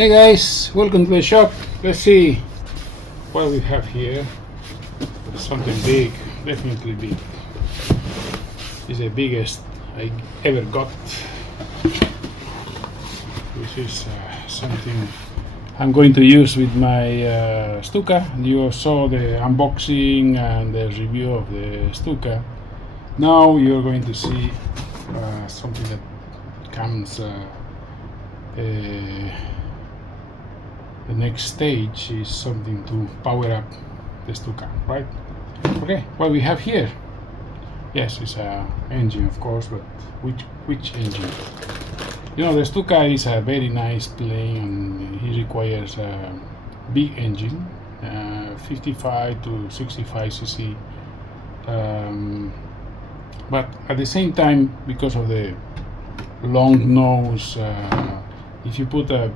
Hey guys, welcome to the shop. Let's see what we have here. Something big, definitely big. This is the biggest I ever got. This is something I'm going to use with my Stuka. You saw the unboxing and the review of the Stuka. Now you're going to see something that comes the next stage is something to power up the Stuka, right? Okay, what we have here? Yes, it's a engine, of course, but which engine? You know, the Stuka is a very nice plane, and it requires a big engine, 55 to 65 cc. But at the same time, because of the long nose, if you put a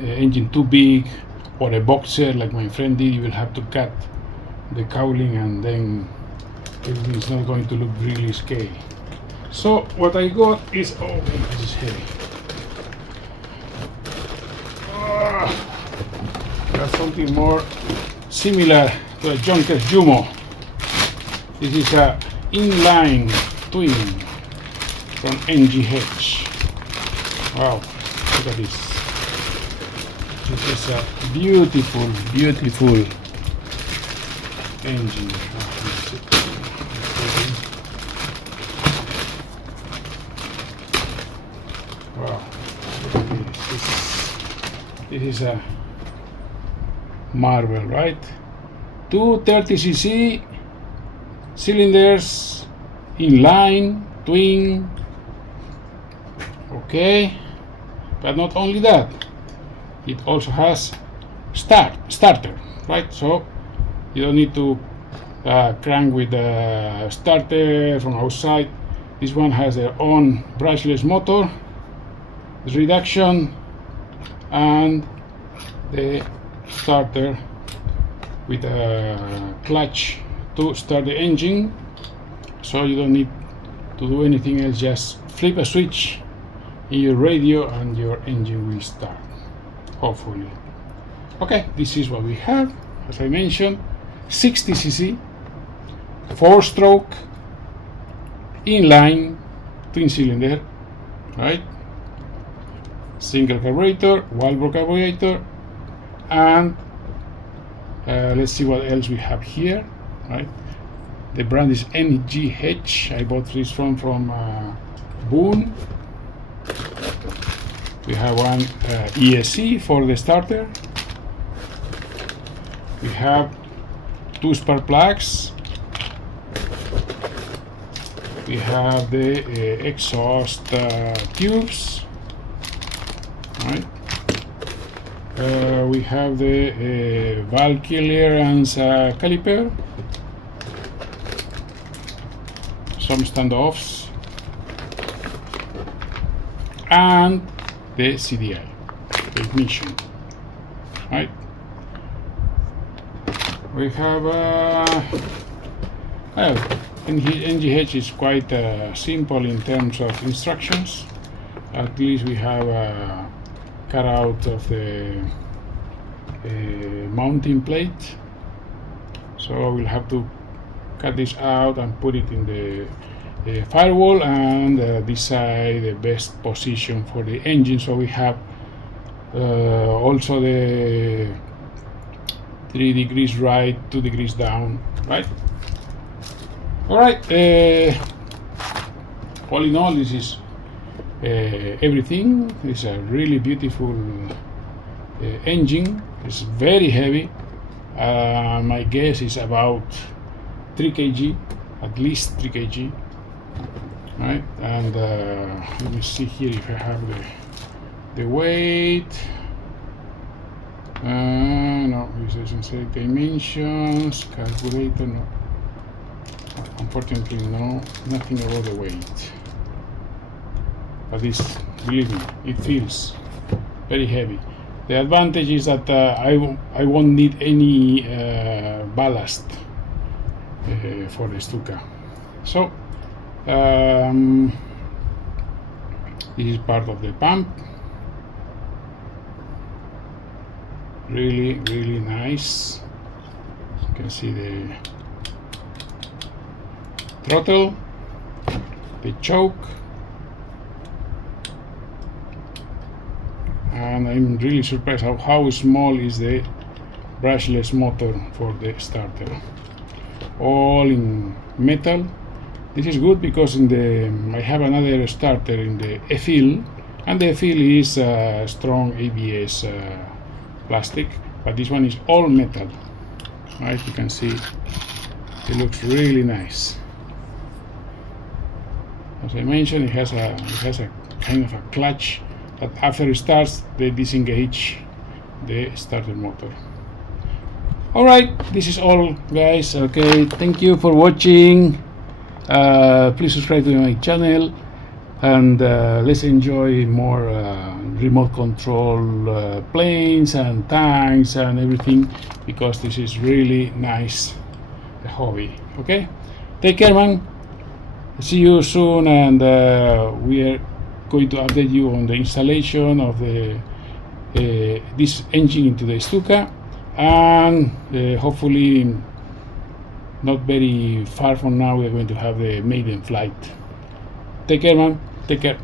engine too big or a boxer like my friend did, you will have to cut the cowling, and then everything is not going to look really scary. So what I got is, oh, this is heavy. Got something more similar to a Junkers Jumo. This is a inline twin from NGH. Wow, look at this. This is a beautiful, beautiful engine. Wow, look at this. This is a marvel, right? 230cc cylinders, inline, twin. Okay, but not only that. It also has starter, right? So you don't need to crank with the starter from outside. This one has their own brushless motor, reduction, and the starter with a clutch to start the engine. So you don't need to do anything else, just flip a switch in your radio and your engine will start, hopefully. Okay, this is what we have. As I mentioned, 60cc, 4-stroke, inline, twin cylinder, right? Single carburetor, wallboard carburetor, and let's see what else we have here, right? The brand is NGH. I bought this from Boone. We have one ESC for the starter. We have 2 spark plugs. We have the exhaust tubes. Right. We have the valve clearance caliper. Some standoffs. And the CDI, the ignition, right? We have well, NGH is quite simple in terms of instructions. At least we have a cutout of the mounting plate, so we'll have to cut this out and put it in the firewall and decide the best position for the engine. So we have also the 3 degrees right, 2 degrees down, right? All right, all in all, this is everything. It's a really beautiful engine. It's very heavy. My guess is about 3 kg, at least 3 kg. Right, and let me see here if I have the weight. No, it doesn't say dimensions. Calculator, no. Unfortunately, no, nothing about the weight. But this, believe me, it feels very heavy. The advantage is that I won't need any ballast for the Stuka. So this is part of the pump. really nice. You can see the throttle, the choke, and I'm really surprised how small is the brushless motor for the starter. All in metal. This is good because I have another starter in the ethyl, and the ethyl is strong ABS plastic, but this one is all metal. Right, you can see it looks really nice. As I mentioned, it has a kind of a clutch that after it starts they disengage the starter motor. Alright, this is all, guys. Okay, thank you for watching. Please subscribe to my channel, and let's enjoy more remote control planes and tanks and everything, because this is really nice hobby. Okay, take care, man. See you soon, and we are going to update you on the installation of this engine into the Stuka, and hopefully not very far from now we are going to have the maiden flight. Take care, man. Take care.